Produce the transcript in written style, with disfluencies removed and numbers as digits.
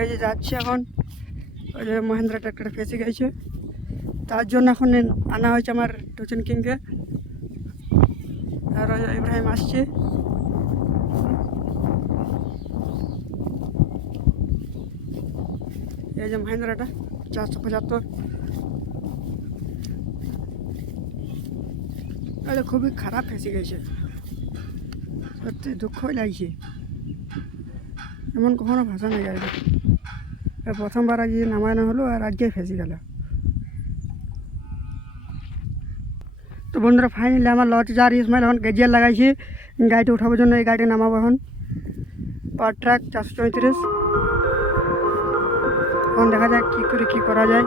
এই যে যাচ্ছে এখন, ওই যে মহেন্দ্রা ট্র্যাক্টর ফেসে গেছে, তার জন্য এখন আনা হয়েছে আমার টুচন কিংকে। আর ওই ইব্রাহিম আসছে। এই যে মহেন্দ্রাটা 475, এটা খুবই খারাপ ফেসে গেছে, সত্যি দুঃখই লাগছে। এমন কখনো ভাষা নেই গাড়িটা, প্রথমবার আজকে নামানো হলো আর আজকে ফেসে গেল। তো বন্ধুরা ফাইনালি আমার লঞ্চ যার ইসমাইল এখন গেজিয়ার লাগাইছি গাড়িটা উঠাবার জন্য। এই গাড়িটা নামাবো এখন, পাওয়ার ট্রাক 434। এখন দেখা যাক কী করে কী করা যায়।